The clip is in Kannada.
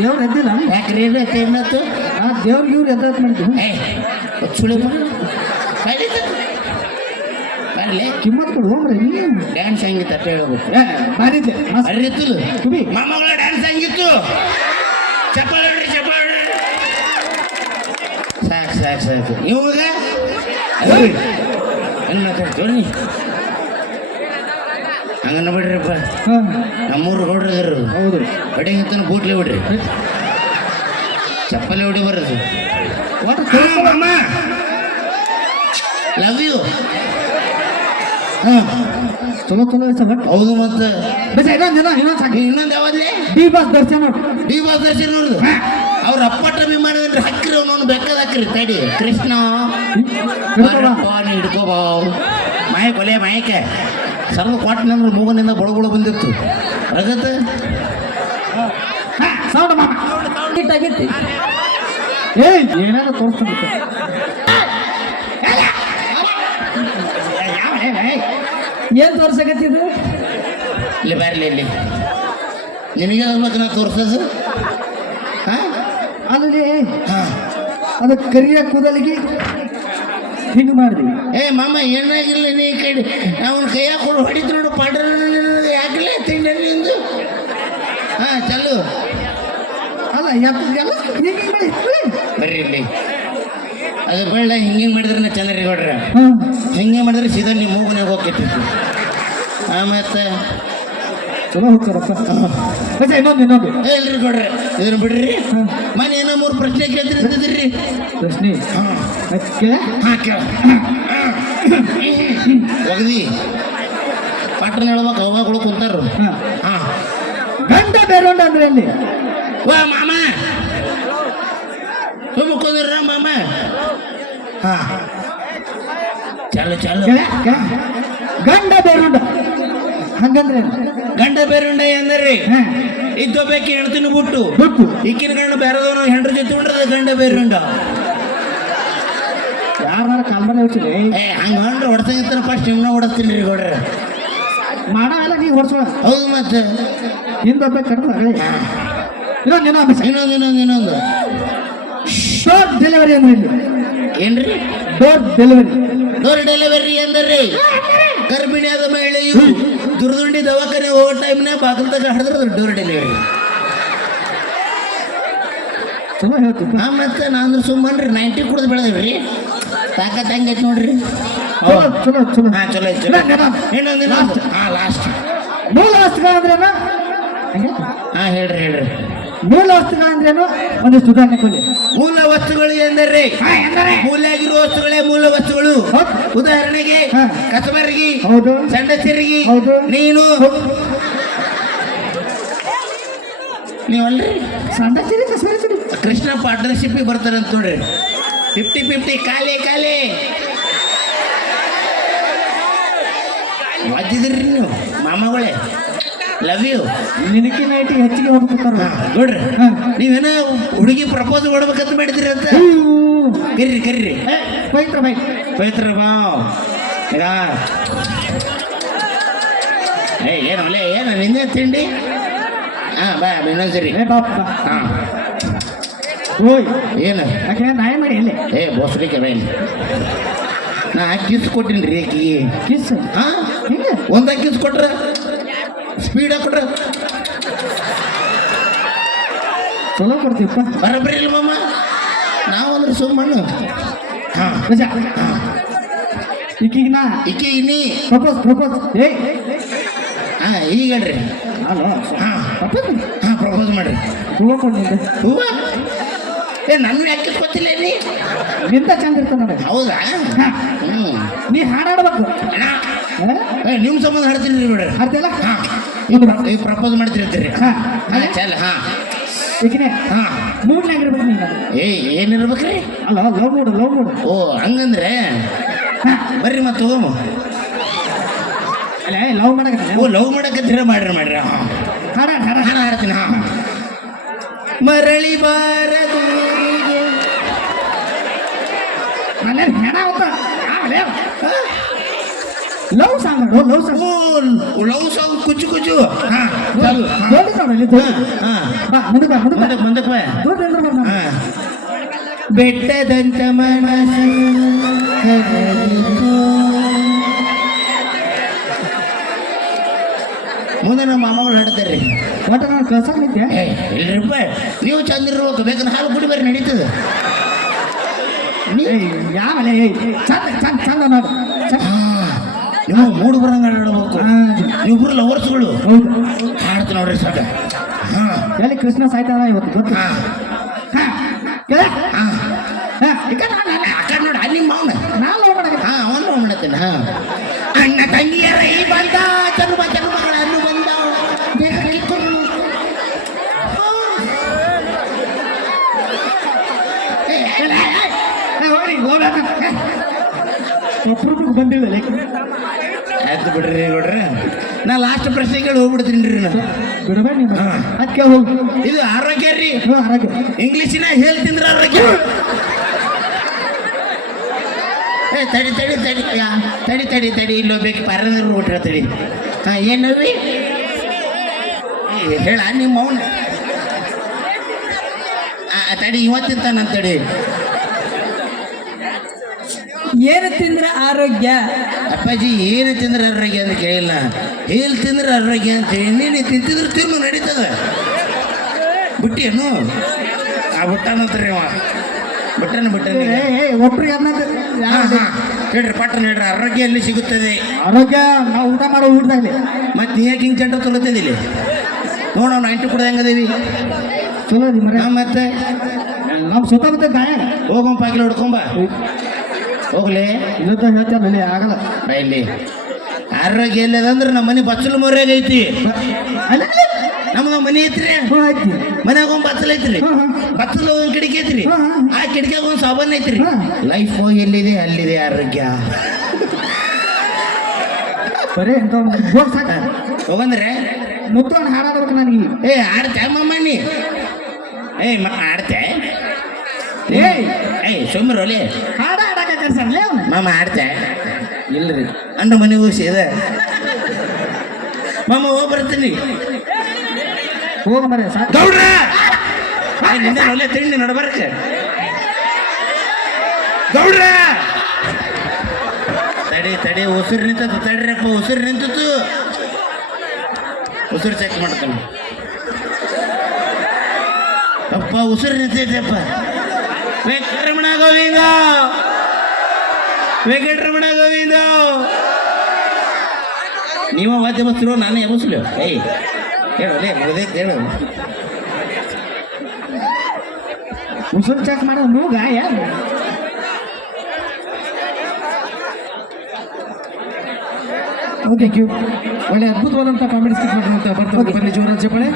ದೇವ್ರು ಎದ್ದಿಲ್ಲ ಯಾಕ್ರಿ ಏನತ್ತು ಆ ದೇವ್ರ ಇವ್ರು ಎದ್ದ ಮಾಡಿದ್ವಿ ಏ ಸುಳಿ ಕಿಮ್ಮತ್ ಕೊಡು ಹೋಗ್ರಿ ನೀನು. ಡ್ಯಾನ್ಸ್ ಹಂಗಿತ್ತು ಅಂತ ಹೇಳ್ಬೇಕು. ಬಾರಿದ್ದೆ ಅರಿತಿಲ್ಲ ಕುಬಿ ಮಾಮಗಳ ಡ್ಯಾನ್ಸ್ ಹಂಗಿತ್ತು ಚಪ್ಪಾಳೆ ಹೊಡ್ರಿ ಚಪ್ಪಾಳೆ. ಸಾಕು ಸಾಕು ಸಾಕು. ಇವಾಗ? ಏನು ಮಾತಾಡ್ತೀವಿ ನೀ ಹಂಗನ್ನ ಬಿಡ್ರಿಪ್ಪ ನಮ್ಮೂರು ಹೊಡ್ರಿದ್ರು. ಹೌದು. ಹೊಡೆಂಗತನ ಬೂಟ್ಲೆ ಬಿಡ್ರಿ. ಚಪ್ಪಲಿ ಹೊಡಿ ಬರೋದು. ಒಟ್ಟು ಮಾಮ. ಲವ್ ಯು ಹಾಂ. ಚಲೋ ಚಲೋ ಬಟ್ ಹೌದು ಮತ್ತೆ. ಬಸ್ ಇನ್ನೊಂದು ದಿನ ಇನ್ನೊಂದು ಸಾಕು. ಇನ್ನೊಂದು D boss Darshan D boss Darshan ಅವ್ರ ಅಪ್ಪಟ ಅಭಿಮಾನದ್ರೆ ಹಕ್ಕಿರಿ ಅವನವನು ಬೆಕ್ಕದ ಹಾಕ್ರಿ. ತಡಿ. ಕೃಷ್ಣ. ಹಿಡ್ಕೋಬಾವ್ ನೀ ಒಲೆ ಮಾಯಕ್ಕೆ ಸರದ ಕೊಟ್ಟನಂದ್ರೆ ಮೂಗನಿಂದ ಬೊಳಗೊಳ ಬಂದಿತ್ತು. ಇಟ್ಟಾಗೈತಿ ಏಯ್ ಏನಾದ್ರು ತೋರಿಸ್ತಾನೆ. ಏನ್ ತೋರ್ಸಕತ್ತಿದ್ರು ಇಲ್ಲಿ ಬರಲಿ ಇಲ್ಲಿ. ನಿಮಗೆ ಆಗ್ಬೇಕು ನಾ ತೋರ್ಸೋದು? ಹಾಂ? ಅಲ್ಲಿ ಅದು ಕರಿಯ ಕೂದಲಿಗೆ ಹಿಂಗೆ ಮಾಡಿದ್ವಿ ಏ ಮಾಮ ಏನಾಗಿಲ್ಲ ನೀ ಕೇಳಿ ಅವನ ಕೈಯಾಗ ಕೊಡು ಹೊಡಿತು ನೋಡು ಪಾಡ್ರ ಯಾಕಿಲ್ಲ ತಿಂಡಿ ನಿಂದು ಹಾಂ ಚಲು ಅಲ್ಲ ಎಲ್ಲ ಬರ್ರಿ ಅದು ಬೇಡ ಹಿಂಗೆ ಮಾಡಿದ್ರೆ ನಾ ಚೆನ್ನಾಗಿ ಕೊಡ್ರಿ ಹಿಂಗೆ ಮಾಡಿದ್ರೆ ಸೀದಾ ನಿಮ್ಮ ಮೂಗನಾಗ ಹೋಗ್ತಿತ್ತು ಆಮೇಲೆ ಚಲೋ ಹೋಗ್ತಾರಪ್ಪ. ಇನ್ನೊಂದು ಇನ್ನೊಂದು. ಎಲ್ರಿ ಕೊಡ್ರಿ ಇದನ್ನ ಬಿಡ್ರಿ. ಮನೆ ಏನೋ ಮೂರು ಪ್ರಶ್ನೆ ಕೇಳ್ತಿರ್ತಿದ್ರಿ. ಪ್ರಶ್ನೆ? ಹಾಂ. ಹಾ ಕೇಳ. ಒಗದಿ. ಪಟ್ಟಣ ಹೇಳ್ಬೇಕು ಅವಾಗಳು ಕುಂತಾರ. ಹಾಂ. ಗಂಡ ಬೇರೋಂಡ ಅಂದ್ರೆ ಅಲ್ಲಿ ವಾ ಮಾಮ. ತುಂಬ ಕುಂದ್ರ ಮಾಮ. ಹಾ. ಚಾಲು ಚಾಲು. ಕೆಳ ಕೆಳ. ಗಂಡ ಬೇರೋಂಡ ಹಂಗಂದ್ರೆ ಗಂಡ ಬೇರುಂಡ ಎಂದರಿ ಹಾಂ. ಇದ್ದೊಬ್ಬಕ್ಕೆ ಹೆಣ್ತಿನ ಬಿಟ್ಟು. ಬಿಟ್ಟು. ಈಕಿನ ಗಂಡ ಬೇರೆದವನು ಹೆಂಡ್ರ ಜೊತೆ ಉಂಡ್ರದ ಗಂಡ ಬೇರುಂಡ. ಯಾರು ಕಾಲ್ಮನೆ ಹೇಳ್ತೀರಿ? ಏ ಹಂಗ ಹೊಂಡ್ರೆ ಹೊಡ್ಸಂಗಿತ್ತಾನ ಫಸ್ಟ್ ನಿಮ್ಮನ್ನ ಹೊಡಸ್ತೀನಿ ರೀ ಗೌಡ್ರ. ಮಾಡ ಅಲ್ಲ ನೀವು ಹೊಡ್ಸ. ಹೌದು ಮತ್ತೆ. ಹಿಂದೊಬ್ಬ ಕಡ್ದ ಇನ್ನೊಂದು ಇನ್ನೊಂದು ಇನ್ನೊಂದು ಇನ್ನೊಂದು ಇನ್ನೊಂದು. ಡೋರ್ ಡೆಲಿವರಿ ಅಂದ್ರೆ ಏನ್ರಿ? ಡೋರ್ ಡೆಲಿವರಿ ಡೋರ್ ಡೆಲಿವರಿ ಎಂದರಿ ಗರ್ಭಿಣಿಯಾದ ಮಹಿಳೆಯು ದುರ್ದುಂಡಿ ದವಾಖಾನೆ ಹೋಗೋ ಟೈಮ್ನಾಗ ಬಾಗಿಲ್ದಾಗ ಹಡಿದ್ರೆ ಡೋರ್ ಡೆಲಿವರಿ ಚಲೋ ಹೇಳ್ತೀವಿ ಹಾಂ ಮತ್ತೆ ನಾನು ಸುಮ್ಮನ್ರಿ ನೈಂಟಿ ಕುಡಿದು ಬೆಳೆದ್ರಿ ತಾಕತ್ ಹಂಗೈತೆ ನೋಡ್ರಿ? ಚಲೋ ಚಲೋ ಚಲೋ ಹಾ ಚಲೋ ಐತೆ ಇನ್ನೊಂದು, ಇನ್ನೊಂದು. ಇನ್ನೊಂದು ಹಾಂ ಲಾಸ್ಟ್. ಮೂಲ ವಸ್ತುಗಳು ಅಂದ್ರೇನು? ಹಾಂ ಹೇಳ್ರಿ ಹೇಳ್ರಿ. ಮೂಲ ಅಷ್ಟು ಅಂದ್ರೇನು? ಒಂದು ಉದಾಹರಣೆ ಕೊಡಿ. ಮೂಲ ವಸ್ತುಗಳು ಎಂದರೆ ಮೂಲ ಎಂದರೆ? ಮೂಲೆಯಾಗಿರುವ ವಸ್ತುಗಳೇ ಮೂಲ ವಸ್ತುಗಳು. ಉದಾಹರಣೆಗೆ. ಕಸಬರಗಿ ಹೌದು. ನೀನು. ನೀವಲ್ರಿ? ಸಣ್ಣ ಚಿರಿ ಕಸಬರಿ ಚಿರಿ ಕೃಷ್ಣ ಪಾರ್ಟ್ನರ್ಶಿಪ್ ಬರ್ತಾರಂತ ನೋಡ್ರಿ. ಫಿಫ್ಟಿ ಫಿಫ್ಟಿ ಖಾಲಿ ಖಾಲಿ. ಒದ್ದಿದ್ರಿ ನೀವು ಮಾಮಗಳೇ. ಲವ್ ಯು ನಿನಕ್ಕೆ ನೈಟ್ ಹೆಚ್ಚಿಗೆ ಹೋಗ್ಬೇಕಾರ ನೋಡ್ರಿ. ನೀವೇನ ಹುಡುಗಿ ಪ್ರಪೋಸ್ ಕೊಡ್ಬೇಕಂತ ಮಾಡಿದ್ರಿ ಅಂತ? ಕರೀರಿ ಕರೀರಿ. ಪವಿತ್ರ ಬೈ ಪವಿತ್ರ ಬಾವ್. ಏ ಏನು ಲೇ ಏನು ನಿನ್ನೆ ತಿಂಡಿ? ಹಾಂ ಬಾ ಇನ್ನೊಂದ್ಸರಿ. ಹಾಂ. ಓಯ್. ಏನು? ಯಾಕೆ ನಾಯ ಮಾಡಿ ಎಲ್ಲಿ? ಏ ಬೋಸ್ರಿಕೆ ಬೈ ನಾ ಕಿಸ್ ಕೊಟ್ಟಿನಿ ರೀ ಆಕಿಗೆ ಕಿಸ್? ಹಾಂ? ಒಂದ ಕಿಸ್ ಕೊಟ್ರ? ಸ್ಪೀಡ್ ಕೊಟ್ರ ಚಲೋ ಕೊಡ್ತೀವಪ್ಪ ಬರಬ್ರಿ ಇಲ್ಲ ಮಾಮ. ನಾವಂದ್ರೆ ಸುಮ್ಮಣ್ಣು ಹಾಂ. ನಾ ಈಕೆ ನೀ ಪ್ರಪೋಸ್ ಪ್ರಪೋಸ್. ಏ. ಹಾಂ ಈಗ ಹೇಳ್ರಿ. ಹಾಂ. ಪ್ರಪೋಸ್. ಹಾಂ ಪ್ರಪೋಸ್ ಮಾಡ್ರಿ. ಹೂವು ಕೊಡ್ನಿಂದ ಹೂವ? ಏ ನನ್ನ ಯಾಕೆ ಗೊತ್ತಿಲ್ಲ ನೀ ನಿಂತ ಚಂದ ಹೌದಾ? ಹ್ಞೂ ನೀ ಹಾಡಾಡ್ಬೇಕು? ಏ ನಿಮ್ಮ ಸಂಬಂಧ ಹಾಡ್ತೀನಿ ಬಿಡ್ರಿ ಅರ್ಥಲ್ಲ ಹಾಂ. ಇದು ಈಗ ಪ್ರಪೋಸ್ ಮಾಡ್ತಿರ್ತೀರಿ. ಹಾ. ಹಾಂ. ಚಲ್ ಹಾಂ. ಈಗಿನೇ ಹಾಂ. ಮೂಡ್ನಾಗಿರ್ಬೇಕು ನೀನು. ಏ ಏನಿರ್ಬೇಕ್ರಿ ಅಲ್ಲ ಲವ್ ಮೂಡು ಲವ್ ಮೂಡು ಓ ಹಂಗಂದ್ರೆ. ಬರ್ರಿ ಮತ್ತೆ ಹೋಗಮ್ಮ ಅಲ್ಲ ಲವ್ ಮಾಡಕ ಓ ಲವ್ ಮಾಡಕತ್ತೀರ ಮಾಡ್ರಿ ಮಾಡ್ರಿ ಹಾಂ. ಹಾಡ ಹಾಡ ಹಾಂ ಹಾಡ್ತೀನಿ ಹಾಂ. ಮರಳಿ ಬಾರದೂರಿಗೆ ಲವ್ ಸಾಂಗ್ ಹಾಡು ಲವ್ ಸಾಂಗ್. ಲವ್ ಸಾಂಗ್ ಕುಚ್ಚು ಕುಚ್ಚು. ಹಾಂ ಚಾಲು ನೋಡಿ ಅಲ್ಲಿ ಹಾ. ಮುಂದಕ್ಕೆ ಮುಂದಕ್ಕೆ ಮುಂದಕ್ಕೆ ದೊಡ್ಡ ಬಾ. ದೂರ ನಿಂದ್ರು ಬಾ ನಾನು. ಹಾ. ಬೆಟ್ಟದಂತ ಮನಸ್ಸು. ಮುಂದೆ ನಮ್ಮ ಮಾಮಗಳು ಹಾಡ್ತಾರೆ ಮತ್ತೆ ನಾನು ಕಳ್ಸಂಗಿದ್ದೆ ಏ ಇಲ್ರಿಪ್ಪ ನೀವು ಚಂದ ಇರ್ಬೇಕು ಬೇಕಾದ್ರೆ ಹಾಲು ಕುಡಿ ಬರ್ರಿ ನಡೀತದೆ. ಯಾವ ಚಂದ ಚಂದ ಚಂದ ನೋಡು. ಚಂದ. ಹಾ ಮೂಡು ಬರಂಗ ಆಡ್ಬೇಕು ಇಬ್ರು ಲವರ್ಸ್ಗಳು ಹಾಡ್ತ ನೋಡ್ರಿ ಹಾ. ಎಲ್ಲಿ ಕೃಷ್ಣ ಸಾಯ್ತಾನ ಇವತ್ತು ಗೊತ್ತು? ನೋಡಿ ಅಲ್ಲಿ ಮಾವನ. ಹಾ ಅವನು ಮಾಡತ್ತೇನೆ ಹಾ. ಅಣ್ಣ ತಂಗಿಯರ ಈ ಬಂದ ಚಲುವ ಚಲುಮಗಳನ್ನು ಬಂದ. ಹೋಗ್ಬೇಕ ಬಂದಿಲ್ಲ ಆಯ್ತು ಬಿಡ್ರಿ ಬಿಡ್ರಿ. ನಾ ಲಾಸ್ಟ್ ಪ್ರಶ್ನೆ ಕೇಳಿ ಹೋಗ್ಬಿಡ್ತೀನಿ ರೀ ನಾನು. ಬಿಡಬೇಡ ನೀವು ಹಾ. ಅದಕ್ಕೆ ಹೋಗಿ. ಇದು ಆರೋಗ್ಯ ರೀ. ಹ್ಞೂ ಆರೋಗ್ಯ. ಇಂಗ್ಲಿಷಿನ ಹೇಳ್ತಿಂದ್ರ ಆರೋಗ್ಯ? ಏ ತಡಿ ತಡಿ ತಡಿ. ತಡಿ ತಡಿ ತಡಿ. ಇಲ್ಲಿ ಹೋಗ್ಬೇಕು ಪರದ್ರ ಊಟ ತಡಿ. ಹಾ ಏನವಿ ಹೇಳ ನಿಮ್ಮ ಮೌನ ಆ, ತಡಿ ನಾನು ತಡಿ. ಏನು ತಿಂದ್ರೆ ಆರೋಗ್ಯ? ಅಪ್ಪಾಜಿ ಏನು ತಿಂದ್ರೆ ಆರೋಗ್ಯ ಅಂತ ಕೇಳಿಲ್ಲ. ಏನು ತಿಂದ್ರೆ ಆರೋಗ್ಯ ಅಂತ ಹೇಳಿ ನೀನು ತಿಂತಿದ್ರೆ ತಿನ್ನು ನಡೀತದ. ಏನು ಆ ಬಿಟ್ಟಾನಂತ್ರಿ ಅವ. ಬಿಟ್ಟನ ಬಿಟ್ಟನ ಒಬ್ರಿಗೆ ಅನ್ನೋದು ಹೇಳ್ರಿ ಪಟ್ಟಣ ಹೇಳ್ರಿ ಆರೋಗ್ಯ ಎಲ್ಲಿ ಸಿಗುತ್ತದೆ? ಆರೋಗ್ಯ ನಾವು ಊಟ ಮಾಡೋ ಊಟದಲ್ಲಿ ಮತ್ತೆ ನೀ ಯಾಕೆ ಹಿಂಗೆ ಚಂಡ ತೊಲತಿದ್ದಿಲ್ಲ ನೋಡ ನಾವು ಇಂಟು ಕೂಡ ಹೆಂಗದೀವಿ ಚಲೋ ಮತ್ತೆ? ನಮ್ಮ ಸುತ್ತಮುತ್ತ ಗಾಯ. ಪಾಕಿಲ್ ಪಾಕಿಲ ಹೊಡ್ಕೊಂಬ. ಹೋಗ್ಲಿ. ಇಲ್ಲದ ಹೇಳ್ತಾರ ನನಗೆ ಆಗಲ್ಲ. ರೈಲಿ ಆರೋಗ್ಯ ಇಲ್ಲದಂದ್ರೆ ನಮ್ಮ ಮನೆ ಬಚ್ಚಲು ಮೊರೆಗೆ ಐತಿ. ಅಲ್ಲ ನಮ್ದು ಮನೆ ಐತ್ರಿ. ಮನ್ಯಾಗ ಒಂದು ಬಚ್ಚಲ್ ಐತ್ರಿ. ಬಚ್ಚಲು ಹಾ. ಒಂದು ಕಿಟಕಿ ಐತ್ರಿ. ಹಾ, ಹಾ. ಆ ಕಿಟಕಿಯಾಗ ಒಂದು ಸಾಬನ್ ಐತ್ರಿ. ಹಾ. ಲೈಫ್ ಎಲ್ಲಿದೆ ಅಲ್ಲಿದೆ ಆರೋಗ್ಯ. ಬರೀ ಹೋಗಂದ್ರೆ? ಮುತ್ತು ಹಾಡಾಡ್ಬೇಕು ನನಗೆ. ಏ ಆಡ್ತೆ ಮಮ್ಮಣ್ಣಿ ಏಯ್ ಏ ಆಡ್ತೆ? ಏಯ್. ಏಯ್ ಸುಮ್ರೋಲಿ ಹಾಡ ಕರ್ಸರ್ಲೇ ಅವನು. ಮಾಮ ಆಡ್ತೆ ಇಲ್ರಿ. ಅಣ್ಣ ಮನೆ ಹೋಗಿ ಇದೆ. ಮಾಮ ಹೋಗಿ ಬರ್ತೀನಿ. ಹೋಗ ಬರ ಗೌಡ್ರ! ನಿನ್ನೆ ಒಳ್ಳೆ ತಿಂಡಿ ನಡಬರ್ಕ ಗೌಡ್ರ! ತಡಿ ತಡಿ ಉಸಿರು ನಿಂತದ್ದು ತಡ್ರಪ್ಪ ಉಸಿರು ನಿಂತದ್ದು. ಉಸಿರು ಚೆಕ್ ಮಾಡ್ತಾನೆ. ಅಪ್ಪ ಉಸಿರು ನಿಂತೈತಪ್ಪ. ಗೋವಿಂದ! ವೆಂಕಟರಮಣ ಗೋವಿಂದ. ನೀವು ಮತ್ತೆ ಬಸ್ತಿರೋ ನಾನು ಮುಸ್ಲಿ ಏಯ್ ಹೇಳು ಲೇ ಮುಗ್ದೈತೆ ಹೇಳು. ಉಸಿರು ಚಾಕ್ ಮಾಡೋ ನೀವು ಗಾಯ ಓಕೆ ಕ್ಯೂ ಒಳ್ಳೆ ಅದ್ಭುತವಾದಂಥ ಕಾಮಿಡಿ ಸ್ಕಿಟ್ ಮಾಡಿದಂಥ ಬರ್ತಾರೆ ಬನ್ನಿ ಜೋರಾಜ್ ಚಪ್ಪಳೆ